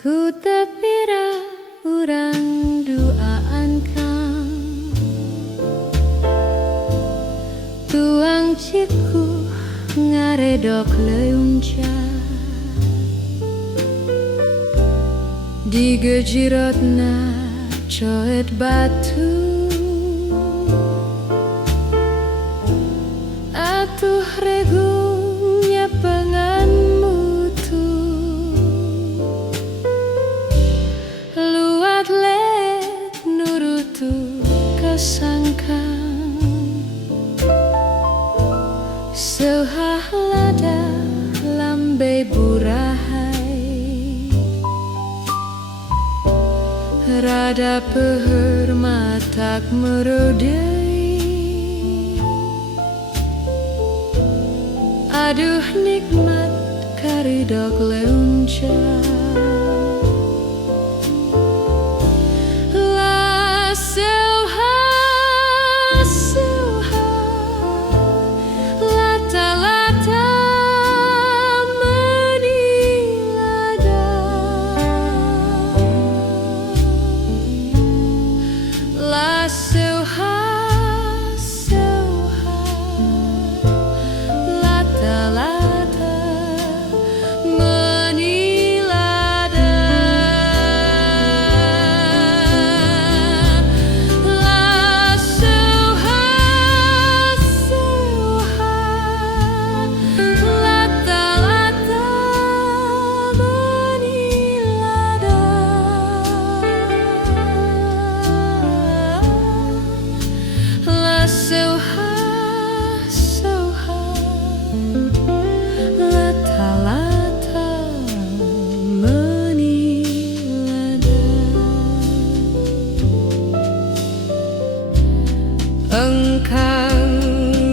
Ku tepira urang duaan kang tuang ciku ngaredok leunca digejirotna coet batu atuh regungnya pengan mutu luat let nurutu kesangkang seuhah lada lambe burahai rada peher matak merodei aduh nikmat karidok leunca la seuha lata-lata menilada la seuha engkang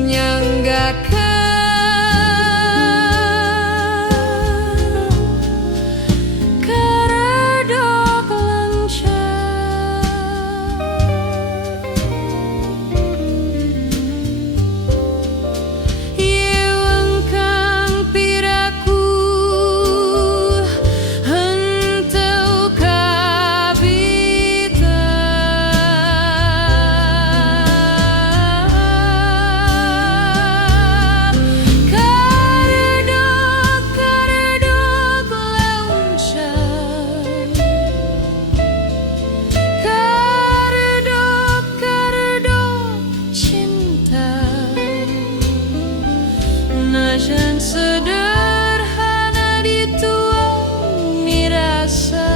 nyanggakan karedok lenca ieu engkang piraku henteu kabita najan sederhana dituang mirasa